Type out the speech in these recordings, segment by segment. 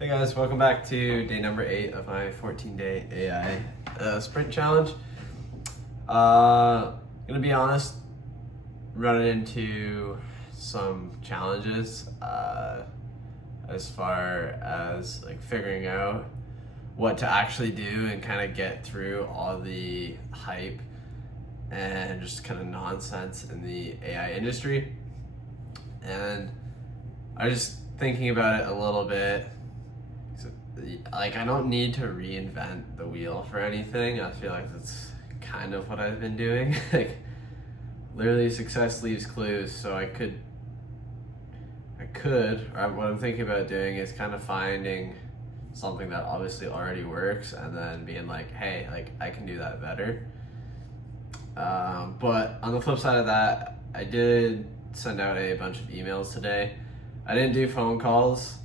Hey guys, welcome back to day number 8 of my 14-day AI sprint challenge. Gonna be honest, running into some challenges as far as like figuring out what to actually do and kind of get through all the hype and just kind of nonsense in the AI industry. And I was just thinking about it a little bit. Like, I don't need to reinvent the wheel for anything. I feel like that's kind of what I've been doing. Like, literally, success leaves clues. So I could, or what I'm thinking about doing is kind of finding something that obviously already works and then being like, hey, like, I can do that better. But on the flip side of that, I did send out a bunch of emails today. I didn't do phone calls.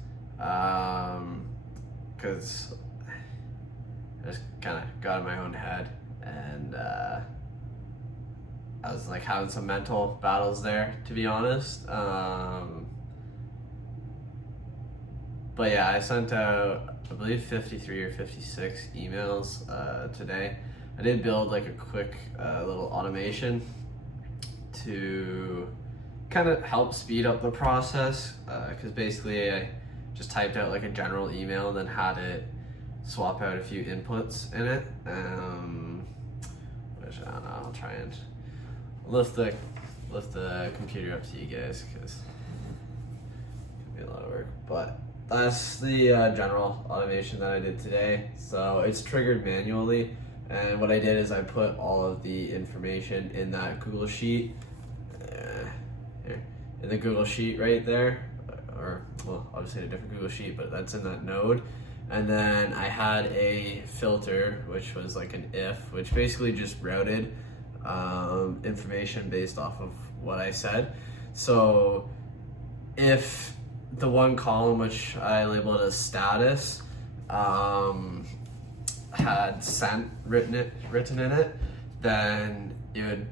Because I just kind of got in my own head and I was like having some mental battles there, to be honest. But yeah, I sent out, I believe, 53 or 56 emails today. I did build like a quick little automation to kind of help speed up the process because basically I just typed out like a general email and then had it swap out a few inputs in it, which I don't know, I'll try and lift the computer up to you guys because it could be a lot of work. But that's the general automation that I did today. So it's triggered manually, and what I did is I put all of the information in that Google Sheet, here, in the Google Sheet right there, or well, obviously a different Google Sheet, but that's in that node. And then I had a filter, which was like an if, which basically just routed information based off of what I said. So if the one column, which I labeled as status, had sent written in it, then it would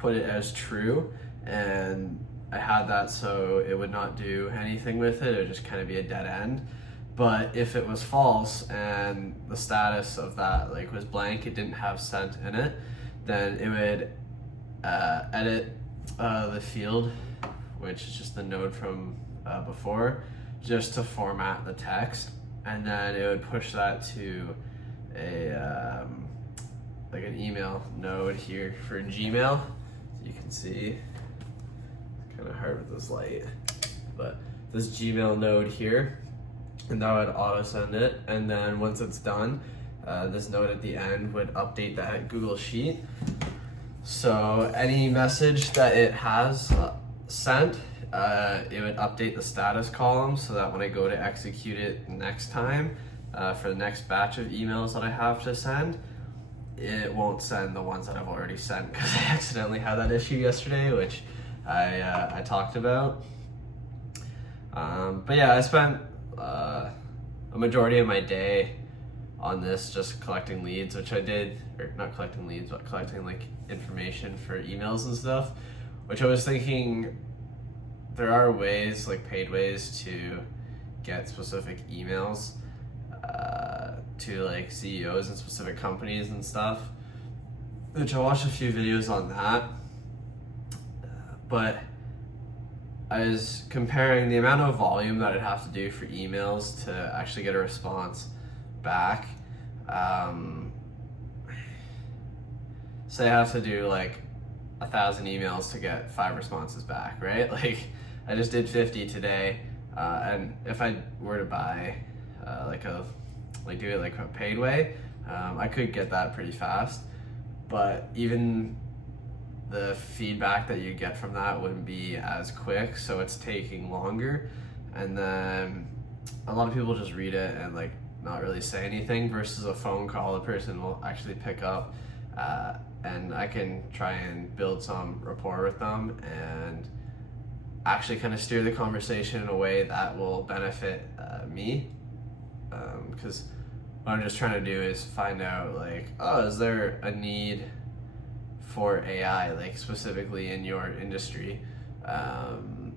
put it as true, and I had that so it would not do anything with it. It would just kind of be a dead end. But if it was false and the status of that like was blank, it didn't have sent in it, then it would edit the field, which is just the node from before, just to format the text, and then it would push that to a like an email node here for Gmail. You can see kind of hard with this light, but this Gmail node here, and that would auto send it, and then once it's done, this node at the end would update that Google Sheet. So any message that it has sent, it would update the status column so that when I go to execute it next time, for the next batch of emails that I have to send, it won't send the ones that I've already sent because I accidentally had that issue yesterday, which I talked about. But yeah, I spent a majority of my day on this just collecting leads, which I did, or not collecting leads, but collecting like information for emails and stuff, which I was thinking there are ways, like paid ways, to get specific emails to like CEOs and specific companies and stuff, which I watched a few videos on that. But I was comparing the amount of volume that I'd have to do for emails to actually get a response back. Say I have to do like 1,000 emails to get 5 responses back, right? Like I just did 50 today, and if I were to buy do it like a paid way, I could get that pretty fast. But even the feedback that you get from that wouldn't be as quick, so it's taking longer. And then a lot of people just read it and like not really say anything, versus a phone call, the person will actually pick up, and I can try and build some rapport with them and actually kind of steer the conversation in a way that will benefit me, because what I'm just trying to do is find out like, oh, is there a need for AI, like specifically in your industry, to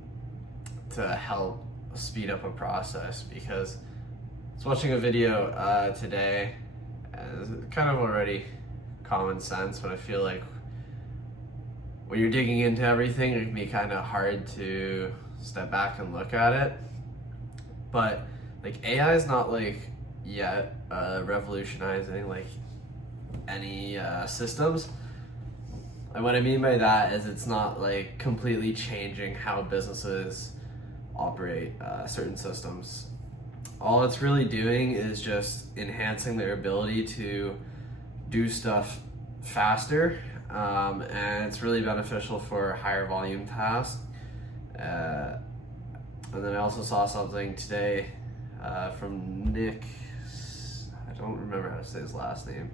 help speed up a process? Because was watching a video today, and it's kind of already common sense, but I feel like when you're digging into everything, it can be kind of hard to step back and look at it. But like AI is not like yet revolutionizing like any systems. And what I mean by that is it's not like completely changing how businesses operate certain systems. All it's really doing is just enhancing their ability to do stuff faster, and it's really beneficial for higher volume tasks. And then I also saw something today from Nick, I don't remember how to say his last name,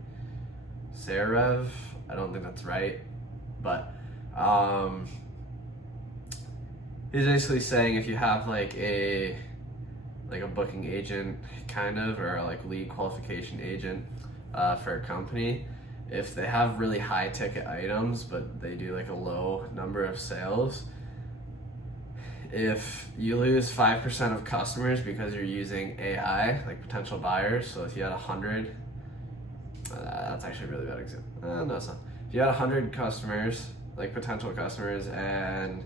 Sarev, I don't think that's right, but he's basically saying if you have like a booking agent kind of, or like lead qualification agent for a company, if they have really high ticket items but they do like a low number of sales, if you lose 5% of customers because you're using AI, like potential buyers, so if you had 100, that's actually a really bad example. No, it's not. If you had 100 customers, like potential customers, and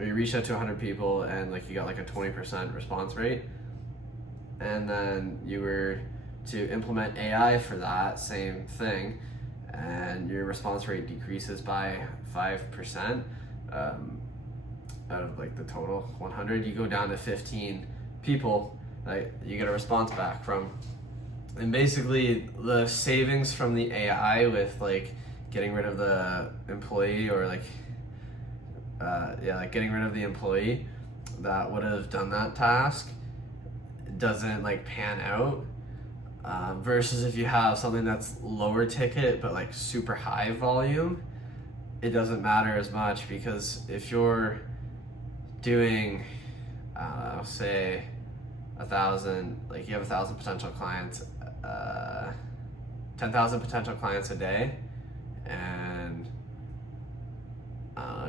you reached out to 100 people and like you got like a 20% response rate, and then you were to implement AI for that same thing, and your response rate decreases by 5%, out of like the total 100, you go down to 15 people that you get a response back from. And basically the savings from the AI with like getting rid of the employee, or like getting rid of the employee that would have done that task doesn't like pan out, versus if you have something that's lower ticket but like super high volume, it doesn't matter as much, because if you're doing say 1,000, like you have 1,000 potential clients, 10,000 potential clients a day, and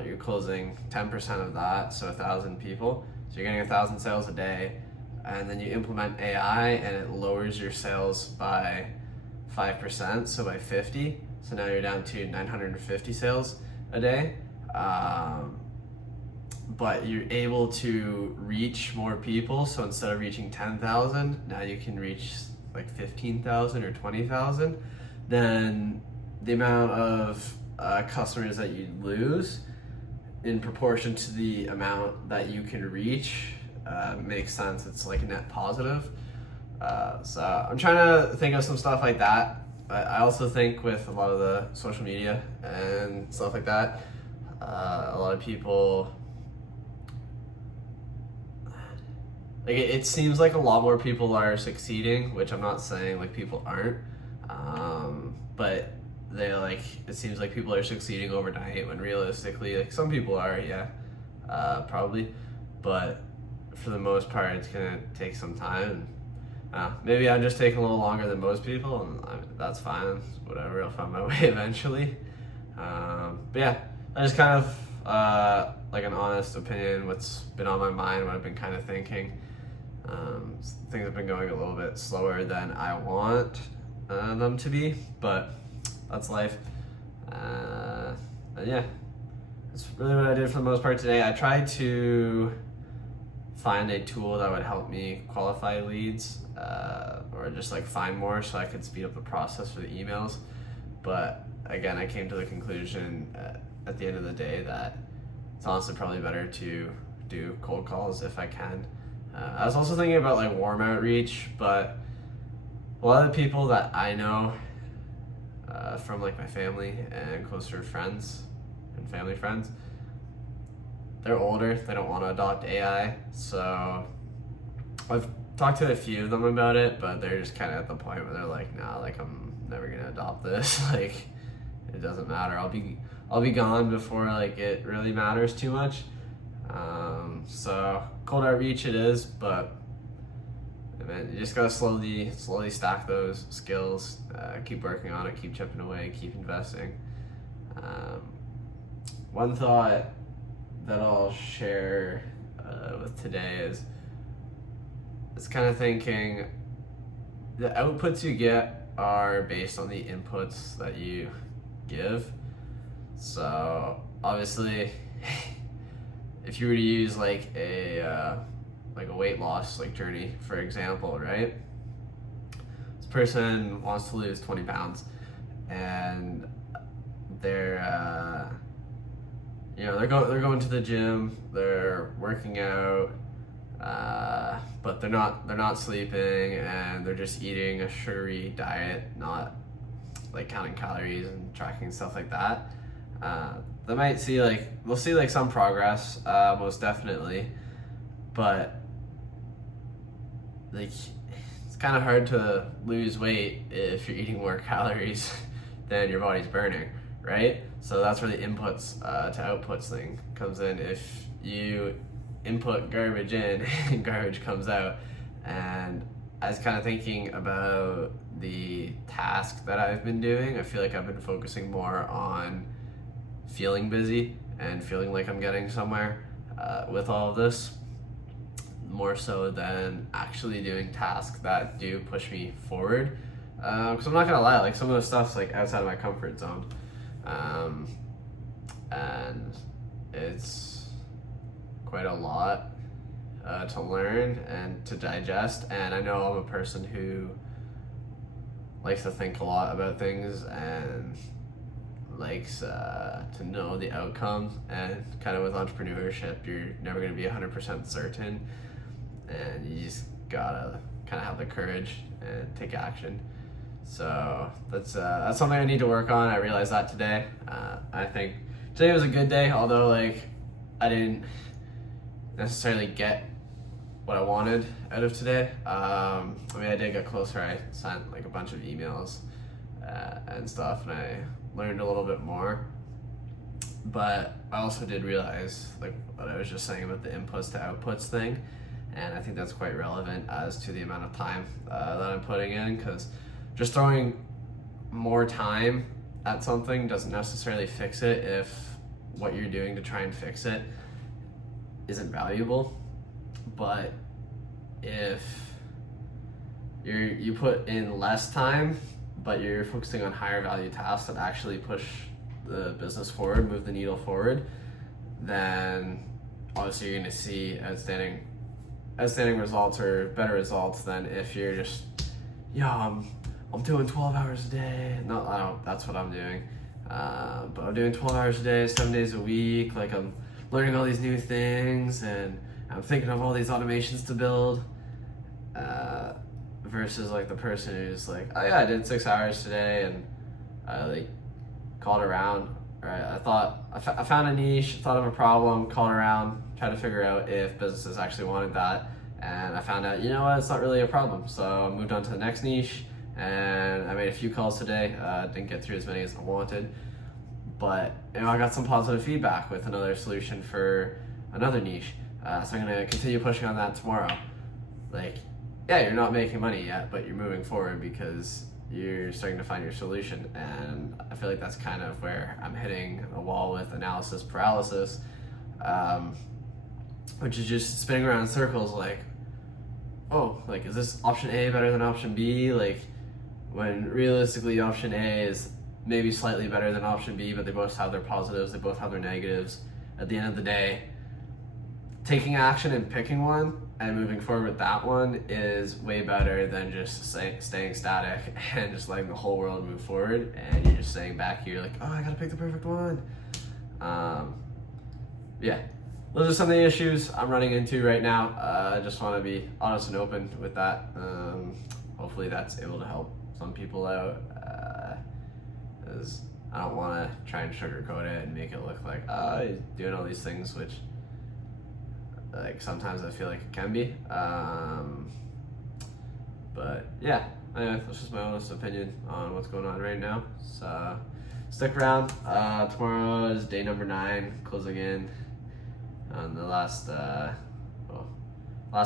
you're closing 10% of that, so 1,000 people, so you're getting 1,000 sales a day, and then you implement AI and it lowers your sales by 5%, so by 50, so now you're down to 950 sales a day, but you're able to reach more people, so instead of reaching 10,000, now you can reach like 15,000 or 20,000, then the amount of customers that you lose in proportion to the amount that you can reach makes sense. It's like a net positive. So I'm trying to think of some stuff like that. I also think with a lot of the social media and stuff like that, a lot of people, like it seems like a lot more people are succeeding, which I'm not saying like people aren't, but they like, it seems like people are succeeding overnight, when realistically like some people are, yeah, probably, but for the most part it's gonna take some time. Maybe I'm just taking a little longer than most people, and that's fine, whatever, I'll find my way eventually. But yeah, I just kind of like an honest opinion, what's been on my mind, what I've been kind of thinking. Things have been going a little bit slower than I want them to be, but that's life. And yeah, that's really what I did for the most part today. I tried to find a tool that would help me qualify leads, or just like find more so I could speed up the process for the emails. But again, I came to the conclusion at the end of the day that it's honestly probably better to do cold calls if I can. I was also thinking about like warm outreach, but a lot of the people that I know from like my family and closer friends and family friends, they're older, they don't want to adopt AI, so I've talked to a few of them about it, but they're just kind of at the point where they're like, nah, like I'm never gonna adopt this. Like it doesn't matter, I'll be gone before like it really matters too much. So cold outreach it is, but man, you just gotta slowly stack those skills, keep working on it, keep chipping away, keep investing. One thought that I'll share with today is it's kind of thinking the outputs you get are based on the inputs that you give. So obviously, if you were to use like a weight loss like journey, for example, right? This person wants to lose 20 pounds, and they're they're going to the gym, they're working out, but they're not sleeping, and they're just eating a sugary diet, not like counting calories and tracking stuff like that. They might see they'll see like some progress, most definitely, but like it's kind of hard to lose weight if you're eating more calories than your body's burning, right? So that's where the inputs to outputs thing comes in. If you input garbage in and garbage comes out, and I was kind of thinking about the task that I've been doing. I feel like I've been focusing more on feeling busy and feeling like I'm getting somewhere with all of this, more so than actually doing tasks that do push me forward. Because I'm not gonna lie, like some of the stuff's like outside of my comfort zone, and it's quite a lot to learn and to digest. And I know I'm a person who likes to think a lot about things and likes to know the outcome. And kind of with entrepreneurship, you're never going to be 100% certain, and you just gotta kind of have the courage and take action. So that's something I need to work on. I realized that today. I think today was a good day, although like I didn't necessarily get what I wanted out of today. I mean, I did get closer. I sent like a bunch of emails and stuff, and I learned a little bit more. But I also did realize like what I was just saying about the inputs to outputs thing, and I think that's quite relevant as to the amount of time that I'm putting in, because just throwing more time at something doesn't necessarily fix it if what you're doing to try and fix it isn't valuable. But if you put in less time, but you're focusing on higher value tasks that actually push the business forward, move the needle forward, then obviously you're going to see outstanding results or better results than if you're just, I'm doing 12 hours a day. No, I don't, that's what I'm doing. But I'm doing 12 hours a day, 7 days a week. Like I'm learning all these new things, and I'm thinking of all these automations to build. Versus like the person who's like, oh yeah, I did 6 hours today, and I like called around. Right, I found a niche, thought of a problem, called around, tried to figure out if businesses actually wanted that, and I found out, it's not really a problem. So I moved on to the next niche, and I made a few calls today. Didn't get through as many as I wanted, but I got some positive feedback with another solution for another niche. So I'm gonna continue pushing on that tomorrow. Like, yeah, you're not making money yet, but you're moving forward because you're starting to find your solution. And I feel like that's kind of where I'm hitting a wall with analysis paralysis, which is just spinning around in circles. Like, oh, like, is this option A better than option B? Like, when realistically option A is maybe slightly better than option B, but they both have their positives, they both have their negatives. At the end of the day, taking action and picking one and moving forward with that one is way better than just staying static and just letting the whole world move forward, and you're just staying back here like, oh, I gotta pick the perfect one. Yeah, those are some of the issues I'm running into right now. I just want to be honest and open with that. Hopefully that's able to help some people out, as I don't want to try and sugarcoat it and make it look like, he's doing all these things, which like sometimes I feel like it can be. But yeah, anyway, that's just my honest opinion on what's going on right now. So stick around. Tomorrow is day number 9, closing in on the last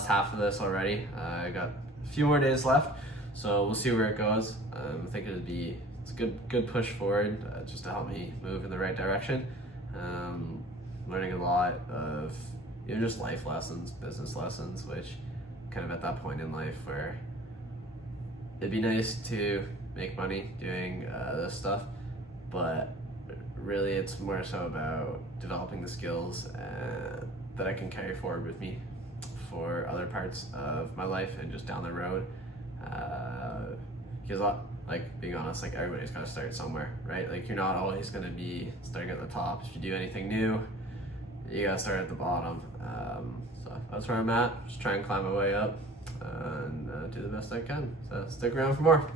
half of this already. I got a few more days left, so we'll see where it goes. I think it's a good push forward, just to help me move in the right direction. Learning a lot of just life lessons, business lessons, which kind of at that point in life where it'd be nice to make money doing this stuff, but really it's more so about developing the skills that I can carry forward with me for other parts of my life and just down the road. Because like, being honest, like, everybody's got to start somewhere, right? Like, you're not always going to be starting at the top. If you do anything new, you got to start at the bottom. So that's where I'm at. Just try and climb my way up and do the best I can. So stick around for more.